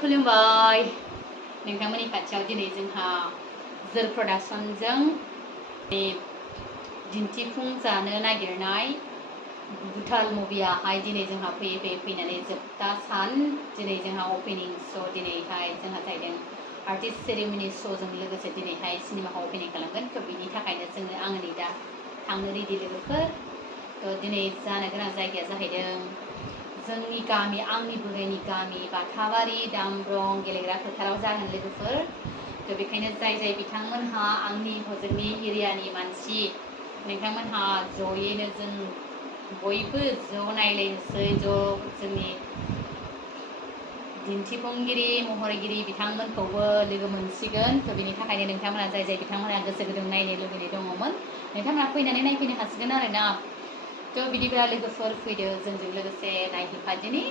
खुलुमबाय नोंथांमोननि खाथियाव दिनै जोंहा जोर प्रडाक्शनजों दिन्थिफुंजानो नागिरनाय बुटाल मुभियाहाय दिनै जोंहा फैनानै जोबथा सान दिनै जोंहा अपेनिं श' दिनैहाय जोंहा जाहैदों आर्टिस्ट सेरेमनि श'जों लोगोसे दिनैहाय सिनेमाखौ अपेनिं खालामगोन थ' बिनि थाखायनो आङो नै दा थांनो रेडि लोगोफोर थ' दिनै जानो गोनां जायगाया जाहैदों जोंनि गामि आंनि बोराइनि गामि बाथाबारि दामब्रं गेलेग्रा फोथाराव जागोन लोगोफोर थ' बेखायनो जाय बिथांमोनहा आंनि हजोंनि एरियानि मानसि नोंथांमोनहा ज'यैनो जों बयबो ज' नायलायनोसै ज' जोंनि दिन्थिफुंगिरि महरगिरि बिथांमोनखौबो लोगो मोनसिगोन थ' बिनि थाखायनो नोंथांमोना जाय बिथांमोना गोसो गुदुं नायनो लुबैनाय दङमोन नोंथांमोना फैनानै नायफैनो हासिगोन आरोना थ' बिदिब्ला लोगोफोर फैदो जोंजों लोगोसे नायहैफादिनि